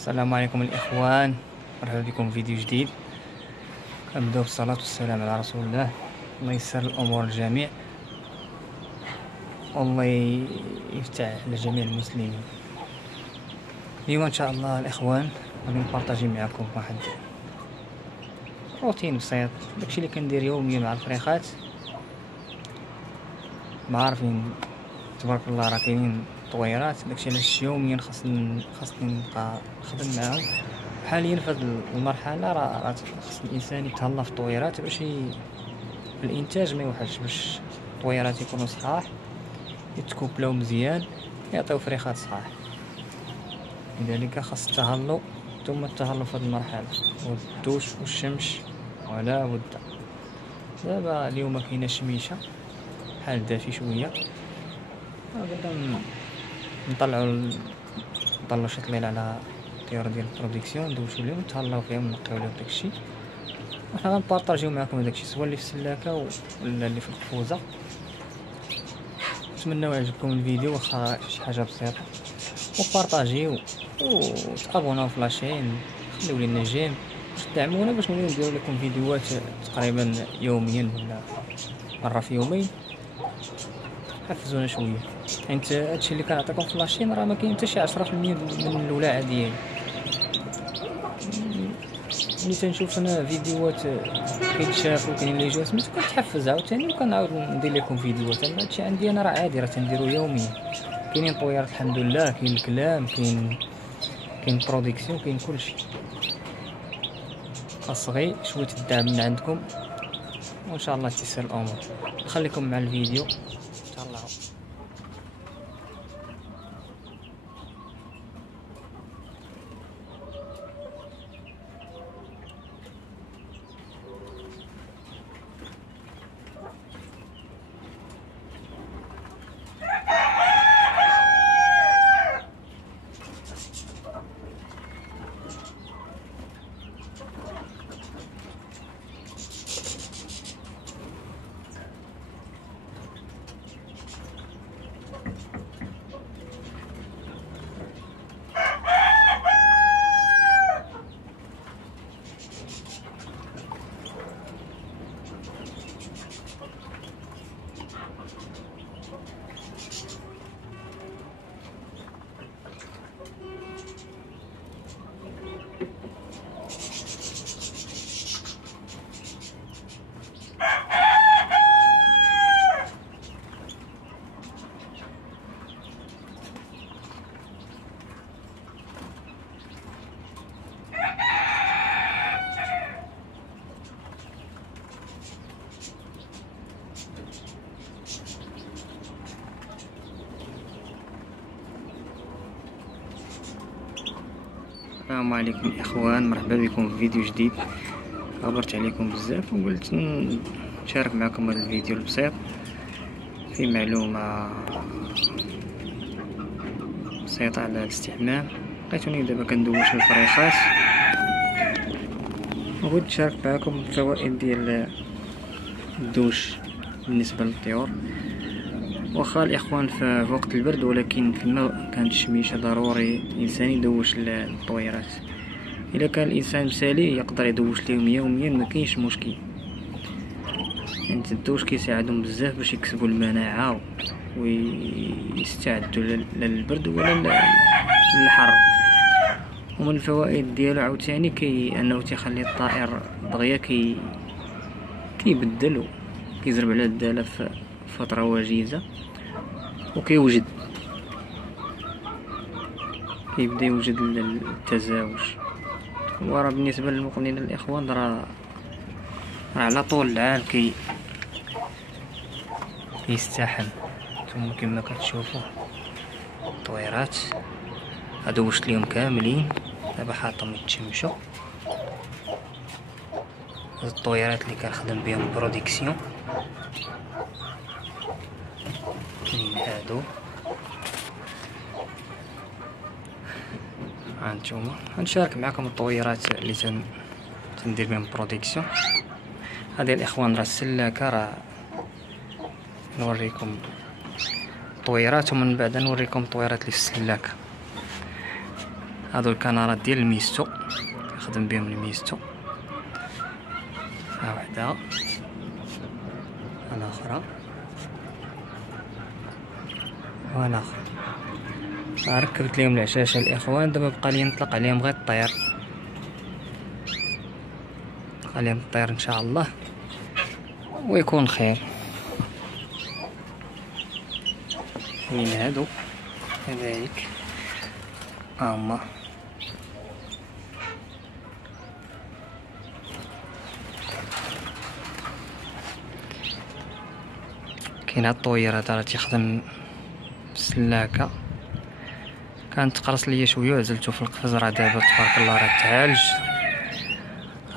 السلام عليكم الإخوان، مرحبا بكم في فيديو جديد. أبدأ بالصلاة والسلام على رسول الله. الله ييسر الأمور للجميع والله يفتح على جميع المسلمين. اليوم إن شاء الله الإخوان غادي نبارطاجي معكم واحد روتين بسيط، داكشي اللي كندير يوميا مع الفريخات. ما عارفين تبارك الله راه كاينين طويرات، داكشي علاش يوميا خاصني نبقى نخدم معاهم. حاليا في هذه المرحله راه خاص الانسان يتهلا في الطويرات باش الانتاج ما يوحش، باش الطويرات يكونوا صحاح، يتكوبلاو مزيان، يعطيو فريخات صحاح. لذلك خاص التهلو ثم التهلو في هذه المرحله، والدوش والشمس ولا بد. دابا اليوم كاينه شميشه حال دافي شويه، غادا نطلعو شي طليل على الطيور ديال البروديكسيون، ندوشو ليهم نتهلاو فيهم ونقيو ليهم داكشي، وحنا غنبارطاجيو معكم داكشي سواء اللي في السلاكه ولا اللي في القفوزه. نتمنى يعجبكم الفيديو واخا شي حاجه بسيطه، وبارطاجيو وتابوناو في لاشين، خليو لينا جيم باش تدعمونا باش نوليو نديرو لكم فيديوهات تقريبا يوميا ولا مره في يومين. حفزونا شويه، حيت هادشي اللي كنعطيكم في لاشين راه ما كاين حتى شي 10% من الولاعه ديالي. ملي تنشوف انا فيديوهات كيتشافوا كاينين اللي جاو سميتو كنتحفز عاوتاني وكنعاود ندير لكم فيديوهات. اما هادشي عندي انا راه عادي، راه تنديرو يوميا. كاينين طويرات الحمد لله، كاين الكلام، كاين برودكسيون، كاين كلشي. خاص غير شويه الدعم من عندكم وان شاء الله تيسر الامور. نخليكم مع الفيديو. تهلاو. السلام عليكم الاخوان، مرحبا بكم في فيديو جديد. غبرت عليكم بزاف وقلت نشارك معكم هذا الفيديو البسيط في معلومه بسيطه على الاستحمام. لقيتوني دابا كندوش الفريخات وبغيت نشارك معكم الفوائد ديال الدوش بالنسبه للطيور. واخا الاخوان في وقت البرد، ولكن فيما كانت الشميشه ضروري الانسان يدوش الطويرات. الا كان الانسان مسالي يقدر يدوش ليهم يوميا، ما كاينش مشكل. يعني الدوش كيساعدهم بزاف باش يكسبوا المناعه ويستعدوا للبرد ولا للحر. ومن الفوائد ديالو عاوتاني انه تيخلي الطائر دغيا كيبدل وكيزرب على الداله في فترة وجيزة، وكيوجد كيبدا يوجد التزاوج. وراه بالنسبة للمقنين الإخوان راه على طول العام كيستحم. ثم كما كتشوفوا الطويرات هادو وشت ليهم كاملين، دابا حاطهم يتشمشوا. هاد الطويرات اللي كنخدم بهم برودكسيون كاين هادو. هانتوما غنشارك معكم الطويرات اللي تندير بهم برودكسيون. هذه الاخوان راه السلاكه، راه نوريكم الطويرات ومن بعد نوريكم الطويرات اللي في السلاكه. هادو الكنارات ديال الميستو نخدم بهم الميستو. ها وحده الاخرى والاخرى. ركبت لهم العشاشه الاخوان، دابا بقى لي نطلق عليهم غير الطير، بقى لي الطير ان شاء الله ويكون خير. وين هادو كذلك هما كاين هاد الطوير هذا راه تيخدم بالسلاكه، كانت تقرص ليا شويه وعزلتو في القفز، راه دابا تبارك الله راه تعالج،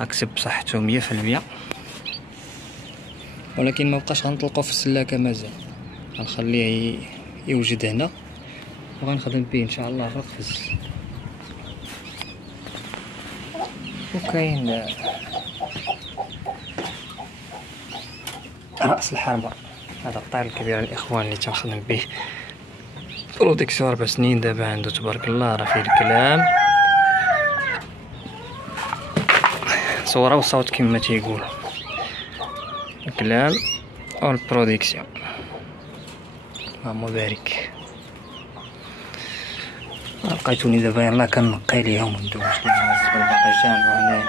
اكسب بصحته 100%. ولكن ما بقاش غنطلقو في السلاكه مازال، غنخليه يوجد هنا وغنخدم به ان شاء الله في القفز. وكاين راس الحربه، هذا الطير الكبير الاخوان اللي تنخدم به بروديكسيون 4 سنين دابا عنده تبارك الله، راه فيه الكلام صوره وصوت كما تيقول، الكلام والبروديكسيون. اللهم بارك. لقيتوني دابا يلاه كنقي ليهم وندوز الزبل باقي جامع هنايا،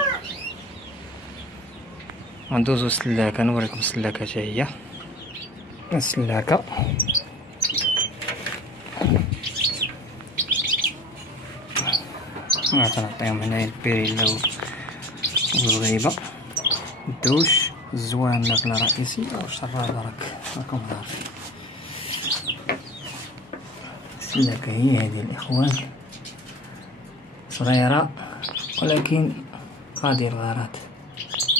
غندوزو السلاكه نوريكم السلاكه حتى هي. السلاكه غنعطيهم هنايا البيريلا والزغيبه، الدوش، الزوان الماكله الرئيسيه والشرابه راكم عارفين. السلاكه هي هذه الاخوان، صغيره ولكن غادي الغرض،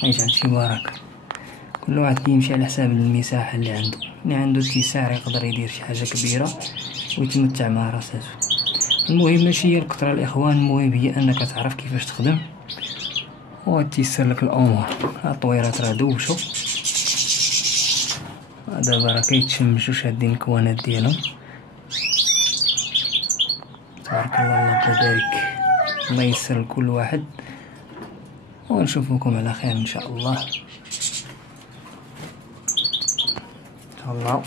عايش عند شي بركه. كل واحد كيمشي على حساب المساحه اللي عنده، اللي عنده اتساع يقدر يدير شي حاجه كبيره ويتمتع مع راساته. المهم ماشي هي الكثره الاخوان، المهم هي انك تعرف كيفاش تخدم وتيسر لك الامور. الطويرات راه دوشو دابا راه كيتشمشوا شادين الكوانات ديالهم تبارك الله. الله يبارك، الله ييسر لكل واحد، ونشوفكم على خير ان شاء الله. ان شاء الله.